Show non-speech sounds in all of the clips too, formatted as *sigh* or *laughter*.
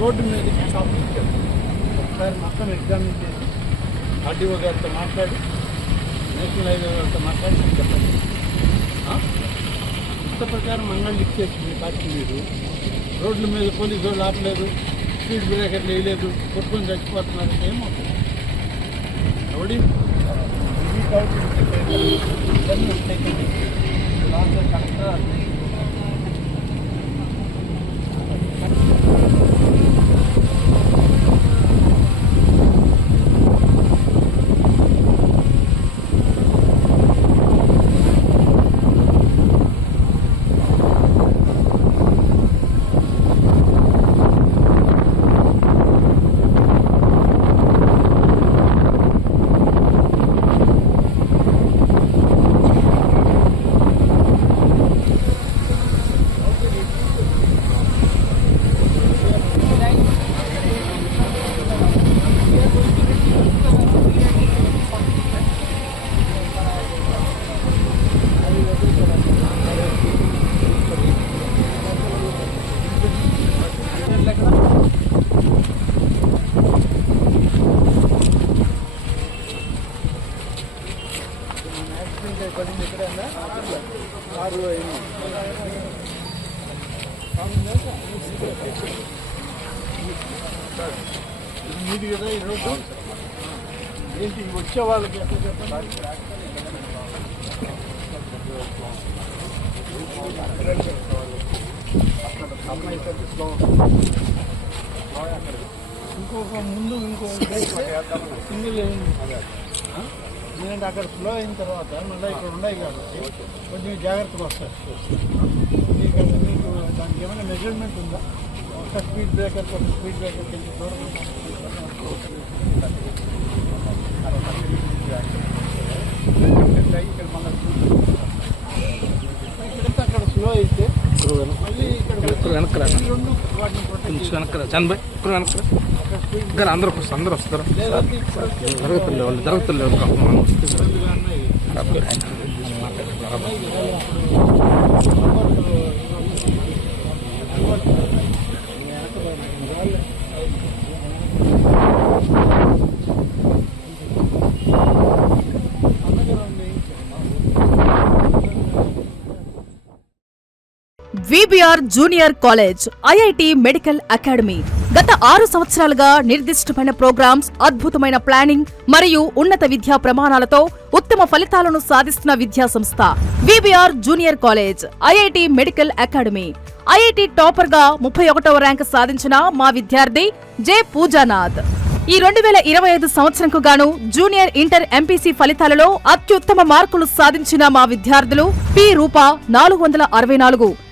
Road మీద shop ఇచ్చాడు ఒకసారి మొత్తం ఎగ్జామిన్ చేసి ఆర్డీఓ గారితో మాట్లాడి నేషనల్ హైవే గారితో మాట్లాడి చెప్పండి. ఆ? ఇంత ప్రకారం మంగళ ఇచ్చేసింది పార్టీ మీరు. రోడ్ల మీద పోలీసు వాళ్ళు ఆపలేదు స్పీడ్ బ్రేకర్లు వేయలేదు కొట్టుకొని చచ్చిపోతున్నారు ఏమవుతుంది కాబట్టి లాస్ట్ కలెక్టర్ యాక్సిడెంట్ అయిపోయింది ఎక్కడైనా అయింది ఇది మీది కదా ఈ రోడ్డు ఏంటి వచ్చే వాళ్ళకి ఎట్లా చెప్పండి ఇంకొక ముందు ఇంకో *laughs* సింగిల్ ఏంటంటే అక్కడ ఫ్లో అయిన తర్వాత మళ్ళీ ఇక్కడ ఉన్నాయి కాబట్టి కొంచెం జాగ్రత్తగా వస్తాయి మీకు మీకు దానికి ఏమైనా మెజర్మెంట్ ఉందా? ఒక స్పీడ్ బ్రేకర్ ఒక స్పీడ్ బ్రేకర్ కొంచెం దూరం ఇక్కడ ఇక్కడంతా అక్కడ స్లో అయితే మళ్ళీ ఇక్కడ వెనక్కి రా. కొంచెం వెనక్కి రా చంద్ భాయ్ ఇక్కడ వెనక్కి రా. ఇక్కడ అందరూ వస్తారు అందరూ వస్తారు లేదంటే ఇక్కడ జరుగుతులే వాళ్ళు జరుగుతులే వాళ్ళు VBR junior college IIT medical academy. గత ఆరు సంవత్సరాలుగా నిర్దిష్టమైన ప్రోగ్రామ్స్ అద్భుతమైన ప్లానింగ్ మరియు ఉన్నత విద్యా ప్రమాణాలతో ఉత్తమ ఫలితాలను సాధిస్తున్న విద్యా సంస్థ VBR junior college IIT medical academy. IIT టాపర్గా ముప్పై ఒకటవ ర్యాంక్ సాధించిన మా విద్యార్థి జె. పూజానాథ్. ఈ రెండు వేల ఇరవై ఐదు సంవత్సరంకు గాను జూనియర్ ఇంటర్ ఎంపీసీ ఫలితాలలో అత్యుత్తమ మార్కులు సాధించిన మా విద్యార్థులు పి. రూప నాలుగు వందల అరవై నాలుగు.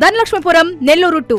Dhanalakshmipuram Nellore two